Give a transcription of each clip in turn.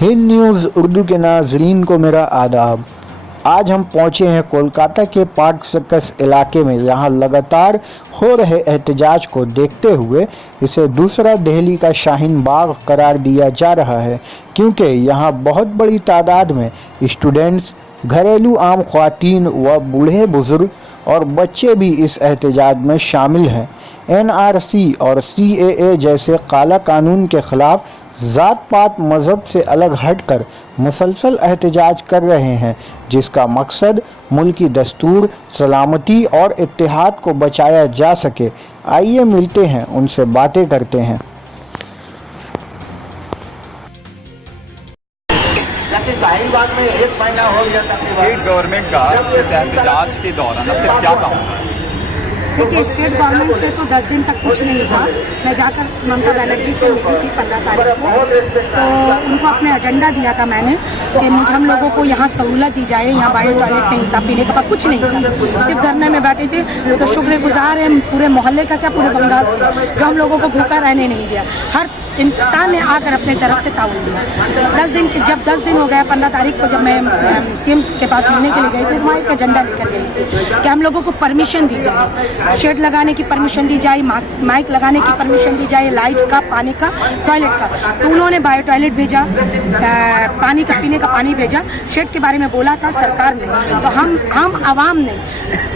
Hind news Urdu के नाजरीन को मेरा आदाब। आज हम पहुँचे हैं कोलकाता के पार्क सर्कस इलाके में। यहाँ लगातार हो रहे एहतजाज को देखते हुए इसे दूसरा दिल्ली का शाहीन बाग करार दिया जा रहा है, क्योंकि यहाँ बहुत बड़ी तादाद में स्टूडेंट्स, घरेलू आम ख्वातीन व बूढ़े बुजुर्ग और बच्चे भी इस एहतजाज में शामिल हैं। NRC और CAA जैसे काला कानून के खिलाफ ज़ात पात मज़हब से अलग हटकर मुसलसल एहतजाज कर रहे हैं, जिसका मकसद मुल्की दस्तूर, सलामती और इत्तेहाद को बचाया जा सके। आइए मिलते हैं, उनसे बातें करते हैं। स्टेट गवर्नमेंट का इस एहतजाज के दौरान अब तक क्या काम हुआ? देखिए, स्टेट गवर्नमेंट से तो 10 दिन तक कुछ नहीं था। मैं जाकर ममता बनर्जी से मिली थी 15 तारीख को, तो उनको अपने एजेंडा दिया था मैंने कि हम लोगों को यहाँ सहूलत दी जाए। यहाँ बायो टॉयलेट नहीं था, पीने का कुछ नहीं था, सिर्फ धरने में बैठे थे। वो तो शुक्रगुजार है पूरे मोहल्ले का, क्या पूरे बंगाल से, जो हम लोगों को भूखा रहने नहीं दिया। हर इंसान ने आकर अपने तरफ से ताउन दिया। 10 दिन हो गया। 15 तारीख को जब मैं CM के पास मिलने के लिए गई थी, वहाँ एक एजेंडा लेकर गई थी कि हम लोगों को परमिशन दी जाए, शेड लगाने की परमिशन दी जाए, माइक लगाने की परमिशन दी जाए, लाइट का, पानी का, टॉयलेट का। तो उन्होंने बायो टॉयलेट भेजा, पानी का, पीने का पानी भेजा, शेड के बारे में बोला था सरकार ने। तो हम आवाम ने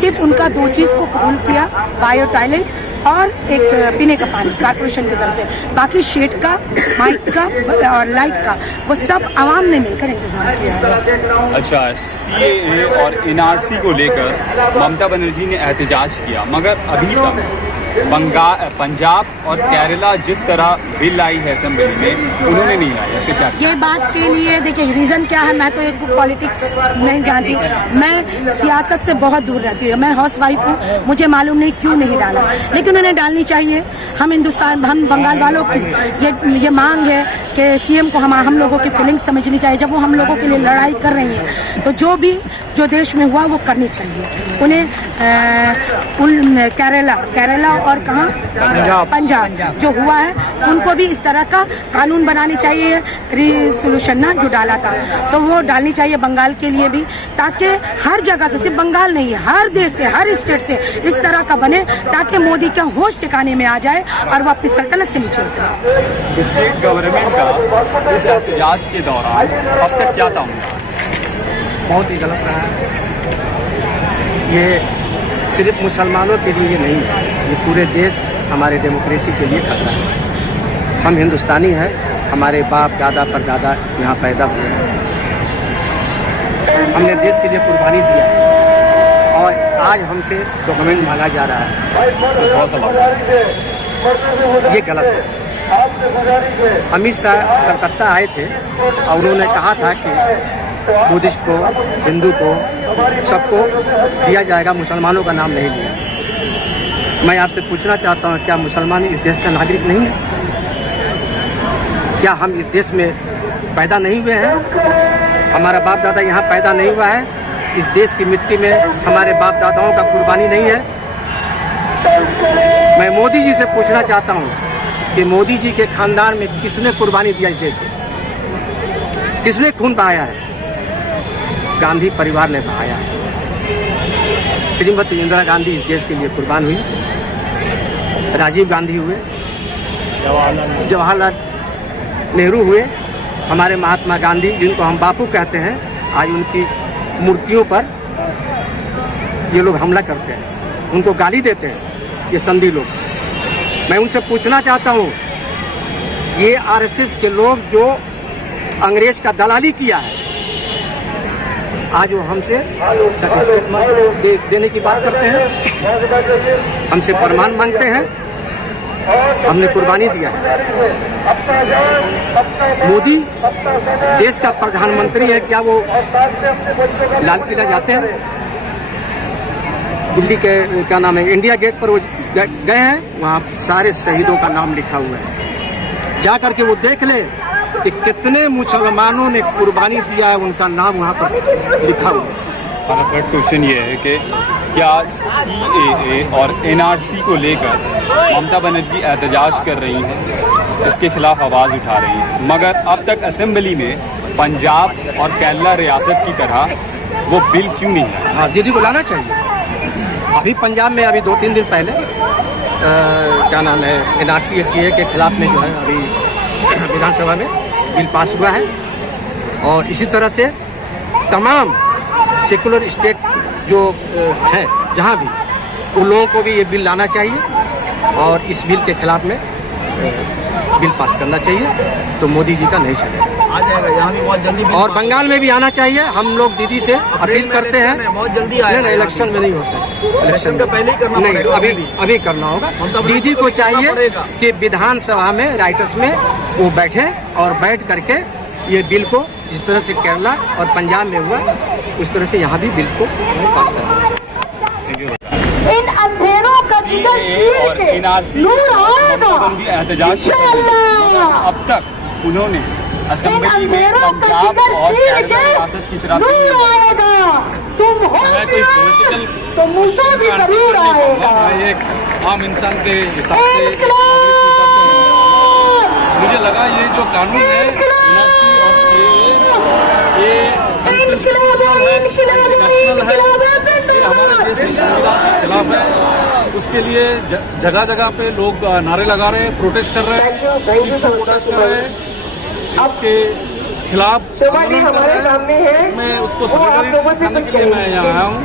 सिर्फ उनका 2 चीज़ को कबूल किया, बायो टॉयलेट और एक पीने का पानी कारपोरेशन की तरफ से। बाकी शेड का, माइक का और लाइट का वो सब आवाम ने मिलकर इंतजाम किया है। अच्छा, CAA और NRC को लेकर ममता बनर्जी ने एहतजाज किया, मगर अभी तक पंजाब और केरला जिस तरह बिल आई है असेंबली में, उन्होंने नहीं लाई। ऐसे क्या? ये बात के लिए देखिए रीजन क्या है, मैं तो एक पॉलिटिक्स नहीं जानती, मैं सियासत से बहुत दूर रहती हूँ। मैं हाउस वाइफ हूँ, मुझे मालूम नहीं क्यों नहीं डाला, लेकिन उन्हें डालनी चाहिए। हम बंगाल वालों की ये मांग है कि CM को हम लोगों की फीलिंग्स समझनी चाहिए। जब वो हम लोगों के लिए लड़ाई कर रही हैं, तो जो देश में हुआ वो करनी चाहिए उन्हें। केरला और कहाँ पंजाब जो हुआ है, उनको भी इस तरह का कानून बनानी चाहिए। रिसोल्यूशन ना जो डाला था, तो वो डालनी चाहिए बंगाल के लिए भी, ताकि हर जगह से, सिर्फ बंगाल नहीं, हर देश से, हर स्टेट से इस तरह का बने, ताकि मोदी का होश ठिकाने में आ जाए और वो अपनी सल्तनत से नीचे उतरे। स्टेट गवर्नमेंट का इस एहतजाज के दौरान अब तक क्या काम हुआ? बहुत ही गलत रहा है। ये सिर्फ मुसलमानों के लिए नहीं है, ये पूरे देश, हमारे डेमोक्रेसी के लिए खतरा है। हम हिंदुस्तानी हैं, हमारे बाप दादा परदादा यहाँ पैदा हुए हैं, हमने देश के लिए कुर्बानी दिया है, और आज हमसे डॉक्यूमेंट मांगा जा रहा है। ये गलत है। अमित शाह कलकत्ता आए थे और उन्होंने कहा था कि बुद्धिस्ट को, हिंदू को, सबको दिया जाएगा, मुसलमानों का नाम नहीं लिया। मैं आपसे पूछना चाहता हूँ, क्या मुसलमान इस देश का नागरिक नहीं है? क्या हम इस देश में पैदा नहीं हुए हैं? हमारा बाप दादा यहाँ पैदा नहीं हुआ है? इस देश की मिट्टी में हमारे बाप दादाओं का कुर्बानी नहीं है? मैं मोदी जी से पूछना चाहता हूँ कि मोदी जी के खानदान में किसने कुर्बानी दिया इस देश में? किसने खून बहाया है? गांधी परिवार ने बहाया है। श्रीमती इंदिरा गांधी इस देश के लिए कुर्बान हुई, राजीव गांधी हुए, जवाहरलाल नेहरू हुए, हमारे महात्मा गांधी, जिनको हम बापू कहते हैं, आज उनकी मूर्तियों पर ये लोग हमला करते हैं, उनको गाली देते हैं, ये संधि लोग। मैं उनसे पूछना चाहता हूँ, ये RSS के लोग जो अंग्रेज का दलाली किया है, आज वो हमसे सर्टिफिकेट देने की बात करते हैं, हमसे प्रमाण मांगते हैं, हमने कुर्बानी दिया है। मोदी देश का प्रधानमंत्री है, क्या वो लाल किला जाते हैं? दिल्ली के क्या नाम है, इंडिया गेट पर वो गए हैं, वहाँ सारे शहीदों का नाम लिखा हुआ है। जा करके वो देख ले कि कितने मुसलमानों ने कुर्बानी दिया है, उनका नाम वहाँ पर लिखा हुआ है। हमारा थर्ड क्वेश्चन ये है कि क्या CAA और NRC को लेकर ममता बनर्जी एहतजाज कर रही हैं, इसके खिलाफ आवाज़ उठा रही हैं, मगर अब तक असेंबली में पंजाब और केरला रियासत की तरह वो बिल क्यों नहीं है? हाँ, दीदी को लाना चाहिए। अभी पंजाब में अभी 2-3 दिन पहले क्या नाम है NRC CAA के खिलाफ में जो है अभी विधानसभा में बिल पास हुआ है। और इसी तरह से तमाम सेकुलर स्टेट जो है जहाँ भी, उन लोगों को भी ये बिल लाना चाहिए और इस बिल के खिलाफ में बिल पास करना चाहिए, तो मोदी जी का नहीं चलेगा। आ जाएगा, यहाँ भी बहुत जल्दी। और बंगाल में भी आना चाहिए। हम लोग दीदी से अपील करते हैं, बहुत जल्दी आएगा। नहीं, इलेक्शन में नहीं होता, इलेक्शन का पहले ही करना नहीं, पड़ेगा। अभी करना होगा। दीदी को चाहिए कि विधानसभा में राइटर्स में वो बैठे और बैठ करके ये बिल को जिस तरह से केरला और पंजाब में हुआ उस तरह से यहाँ भी बिल को पास करना चाहिए। इन अंधेरों का CAA और NRC ममता बनर्जी एहतजाज कर रही हैं। अब तक उन्होंने असेंबली में पंजाब और केरला रियासत की तरफ मैं कोई पॉलिटिकल तो मुझसे भी जरूर आएगा। मैं एक आम इंसान के हिसाब से मुझे लगा ये जो कानून है NRC और CAA ये कॉन्स्टिट्यूशनल है, इंटरनेशनल है, ये हमारे देश की संविधान के खिलाफ है। उसके लिए जगह जगह पे लोग नारे लगा रहे हैं, प्रोटेस्ट कर रहे हैं, इसको प्रोटेस्ट कर रहे हैं, इसके खिलाफ आंदोलन कर रहे हैं। इसमें उसको सॉलिडरिटी दिखाने के लिए मैं यहाँ आया हूँ।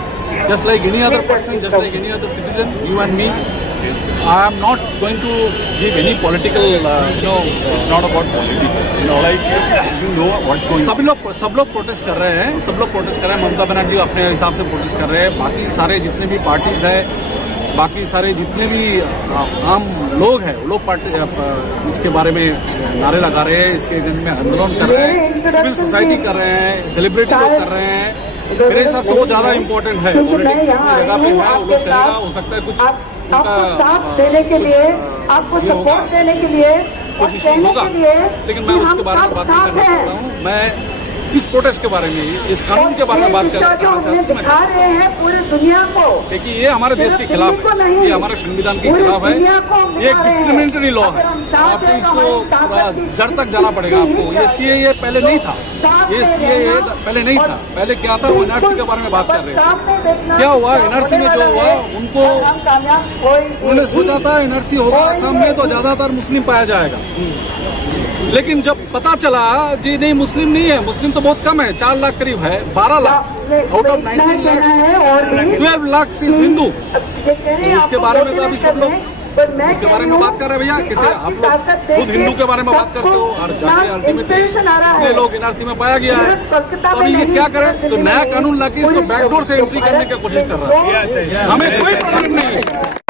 Just like any other person, just like any other citizen, you and me, I am not going to give any political, it's not about politics, like what's going on. सब लोग प्रोटेस्ट कर रहे हैं, सब लोग प्रोटेस्ट कर रहे हैं। ममता बनर्जी अपने हिसाब से प्रोटेस्ट कर रहे हैं। बाकी सारे जितने भी पार्टीज है, बाकी सारे जितने भी आम लोग हैं, वो लोग पार्टी इसके बारे में नारे लगा रहे हैं, इसके में आंदोलन कर रहे हैं, सिविल सोसाइटी कर रहे हैं, सेलिब्रिटी लोग कर रहे हैं। मेरे हिसाब से वो ज्यादा इम्पोर्टेंट है। पॉलिटिक्स अपनी जगह पे है, वो लोग करेगा, हो सकता है कुछ आपको साथ देने के लिए, आपको सपोर्ट देने के लिए, कुछ इश्यूज होगा, लेकिन मैं उसके बारे में बात नहीं करना चाहता हूँ। मैं इस प्रोटेस्ट के बारे में, इस कानून के बारे में बात करना चाहता हूँ। दिखा रहे हैं पूरी दुनिया को। देखिए, ये हमारे देश के खिलाफ है, ये हमारे संविधान के खिलाफ है, ये एक डिस्क्रिमिनेटरी लॉ है। आपको इसको जड़ तक जाना पड़ेगा आपको। ये CAA पहले नहीं था, ये CAA पहले नहीं था। पहले क्या था, वो NRC के बारे में बात कर रहे थे। क्या हुआ NRC में जो हुआ, उन्होंने सोचा था NRC होगा असम में तो ज्यादातर मुस्लिम पाया जाएगा, लेकिन जब पता चला जी नहीं, मुस्लिम नहीं है, मुस्लिम तो बहुत कम है, 4 लाख करीब है, 12 lakh out of 19 lakh, 12 lakh is Hindu. तो उसके बारे में तो अभी सब लोग उसके बारे में बात कर रहे हैं। भैया किसे आप लोग खुद हिंदू के बारे में बात करते हो और जाके अल्टीमेटली इतने लोग NRC में पाया गया है, तो अभी ये क्या करें? तो नया कानून लाके इसको बैकडोर से एंट्री करने की कोशिश कर रहा है। हमें कोई प्रॉब्लम नहीं है।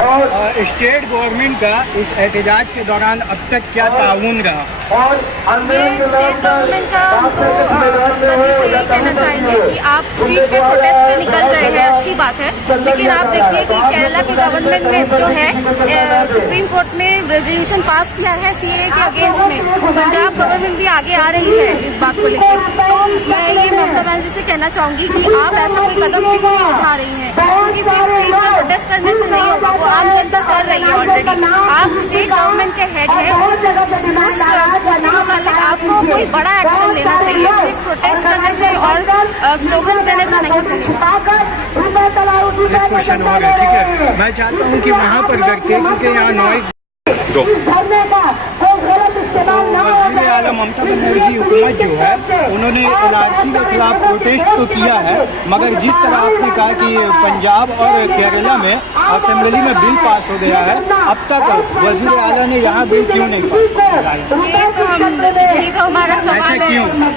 और स्टेट गवर्नमेंट का इस एहतजाज के दौरान अब तक क्या ताउन रहा? ये स्टेट गवर्नमेंट का हमको से यही कहना चाहेंगे कि आप स्ट्रीट पे प्रोटेस्ट पे निकल रहे हैं, अच्छी बात है, लेकिन आप देखिए कि केरला की गवर्नमेंट ने जो है सुप्रीम कोर्ट में रेजोल्यूशन पास किया है CAA के अगेंस्ट में। पंजाब गवर्नमेंट भी आगे आ रही है इस बात को लेकर। तो मैं ये ममता बनर्जी से कहना चाहूंगी कि आप ऐसा कोई कदम क्यों नहीं उठा रही हैं, क्योंकि सिर्फ स्ट्रीट पर प्रोटेस्ट करने से नहीं होगा, वो आम जनता कर रही है ऑलरेडी। आप स्टेट गवर्नमेंट के हेड है, उसके मुताबिक आपको कोई बड़ा एक्शन लेना चाहिए, सिर्फ प्रोटेस्ट करने से और स्लोगन देने से नहीं चलेगा। डिस्कशन हो गया, ठीक है। मैं चाहता हूँ कि वहाँ पर करके, क्योंकि यहाँ नॉइज वज़ीर आला ममता बनर्जी हुकूमत जो है, उन्होंने NRC के खिलाफ प्रोटेस्ट तो किया है, मगर जिस तरह आपने कहा कि पंजाब और केरला में असेंबली में बिल पास हो गया है, अब तक वज़ीर आला ने यहाँ बिल क्यों नहीं पास कराया? यही तो हमारा सवाल है,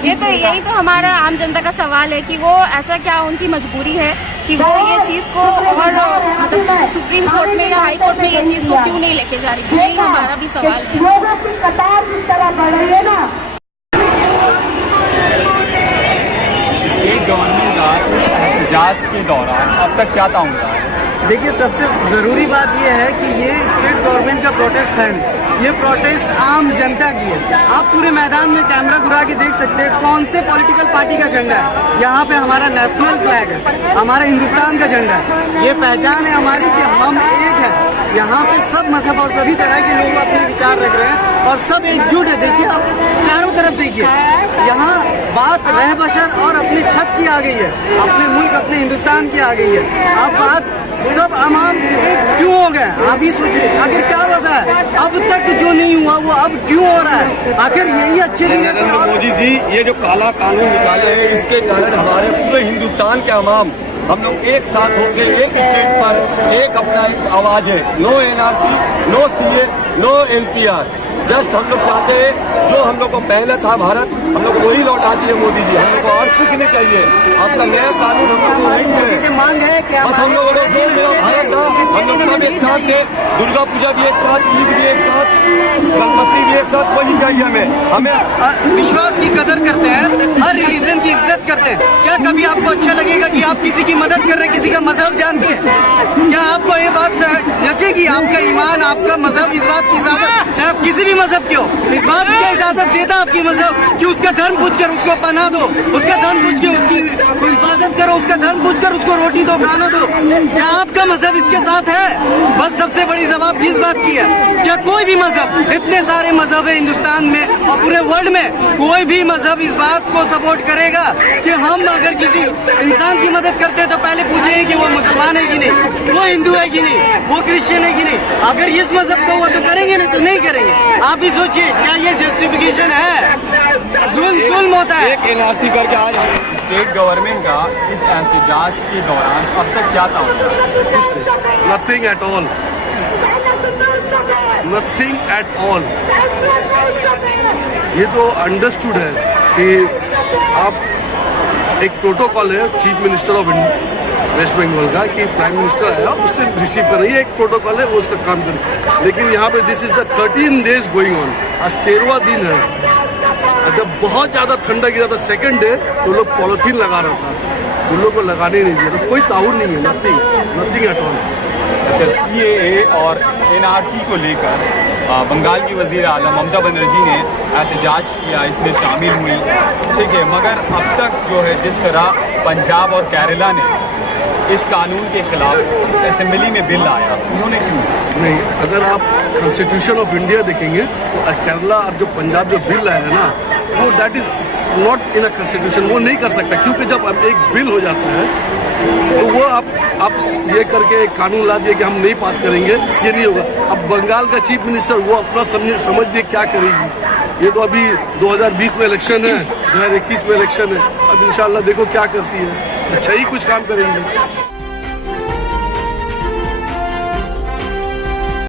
यही तो हमारा आम जनता का सवाल है कि वो ऐसा क्या उनकी मजबूरी है कि वो ये चीज़ को और मतलब सुप्रीम कोर्ट में या हाई कोर्ट में ये चीज़ को क्यों नहीं लेके जा रही? यही हमारा भी सवाल है। स्टेट गवर्नमेंट का इस एहतजाज के दौरान अब तक क्या ताउन रहा है? देखिए, सबसे ज़रूरी बात यह है कि ये स्टेट गवर्नमेंट का प्रोटेस्ट है, ये प्रोटेस्ट आम जनता की है। आप पूरे मैदान में कैमरा घुरा के देख सकते हैं कौन से पॉलिटिकल पार्टी का झंडा है। यहाँ पे हमारा नेशनल फ्लैग है, हमारे हिंदुस्तान का झंडा है। ये पहचान है हमारी कि हम एक है। यहाँ पे सब मजहब और सभी तरह के लोग अपने विचार रख रहे हैं और सब एकजुट है। देखिए आप चारों तरफ देखिए, यहाँ बात रह बशर और अपनी छत की आ गई है, अपने मुल्क अपने हिंदुस्तान की आ गई है। अब बात सब अवाम एक क्यों हो गए, आप ही सोचिए आखिर क्या वजह है। अब तक जो नहीं हुआ वो अब क्यों हो रहा है, आखिर यही अच्छे दिन है। नरेंद्र मोदी जी ये जो काला कानून निकाले हैं इसके कारण हमारे पूरे हिंदुस्तान के अवाम हम लोग एक साथ होकर एक स्टेट पर एक अपना एक आवाज है, no NRC, no CAA, no NPR. Just हम लोग चाहते हैं जो हम लोग को पहले था भारत, हम लोग वही लौटा दिए मोदी जी। हम लोग को और कुछ नहीं चाहिए, आपका नया कानून हम लोग हमारी मोदी की मांग है कि बस हम लोगों को जो मेरा भारत था हम लोग सब एक साथ थे, दुर्गा पूजा भी एक साथ, ईद भी एक साथ, गणपति भी एक साथ, वही चाहिए हमें। विश्वास की कदर करते हैं, हर रिलीजन की इज्जत करते हैं। क्या कभी आपको अच्छा लगेगा कि आप किसी की मदद कर रहे हैं किसी का मजहब जान के? क्या आपको ये बात जचेगी? आपका ईमान, आपका मजहब इस बात की इजाजत, चाहे आप किसी भी मजहब के हो, इस बात की इजाजत देता आपकी मजहब कि उसका धर्म पूछ कर उसको पनाह दो, उसका धर्म पूछ के उसकी हिफाजत करो, उसका धर्म पूछ कर उसको रोटी दो, खाना दो। क्या आपका मजहब इसके साथ है? बस सबसे बड़ी जवाब इस बात की है, क्या कोई भी मजहब, इतने सारे मजहब है हिंदुस्तान में और पूरे वर्ल्ड में, कोई भी मजहब इस बात को सपोर्ट करेगा कि हम अगर किसी इंसान की मदद करते हैं तो पहले पूछेंगे कि वो मुसलमान है कि नहीं, वो हिंदू है कि नहीं, वो क्रिश्चियन है कि नहीं। अगर इस मजहब का हुआ तो करेंगे, नहीं तो नहीं करेंगे। आप ही सोचिए क्या ये जस्टिफिकेशन है? जुल्म होता है। एक एनआरसी करके आज स्टेट गवर्नमेंट का इस एहतजाज के दौरान अब तक क्या था? कुछ नहीं, nothing at all, nothing at all. ये तो अंडरस्टूड है कि आप एक प्रोटोकॉल है chief minister of West Bengal का कि प्राइम मिनिस्टर आया उससे रिसीव कर रही है, एक प्रोटोकॉल है वो उसका काम करे। लेकिन यहाँ पे this is the 13 days going on, आज 13वां दिन है। जब बहुत ज्यादा ठंडा गिरा था सेकंड डे तो लोग पॉलिथीन लगा रहा था, उन लोग को लगाने नहीं दिया, तो कोई ताउन नहीं है, नथिंग एट ऑल। अच्छा, सीएए और एनआरसी को लेकर बंगाल की वजीर आला ममता बनर्जी ने एहतजाज किया, इसमें शामिल हुई, ठीक है, मगर अब तक जो है जिस तरह पंजाब और केरला ने इस कानून के खिलाफ इस असेंबली में बिल लाया, उन्होंने क्यों नहीं? अगर आप कॉन्स्टिट्यूशन ऑफ इंडिया देखेंगे तो केरला और जो पंजाब जो बिल लाया है ना, वो that is not in a constitution, वो नहीं कर सकता, क्योंकि जब अब एक बिल हो जाता है तो वो आप ये करके एक कानून ला दिए कि हम नहीं पास करेंगे, ये नहीं होगा। अब बंगाल का चीफ मिनिस्टर वो अपना समझ लिए क्या करेगी। ये तो अभी 2020 में इलेक्शन है, 2021 में इलेक्शन है, अब इंशाल्लाह देखो क्या करती है, अच्छा ही कुछ काम करेंगे।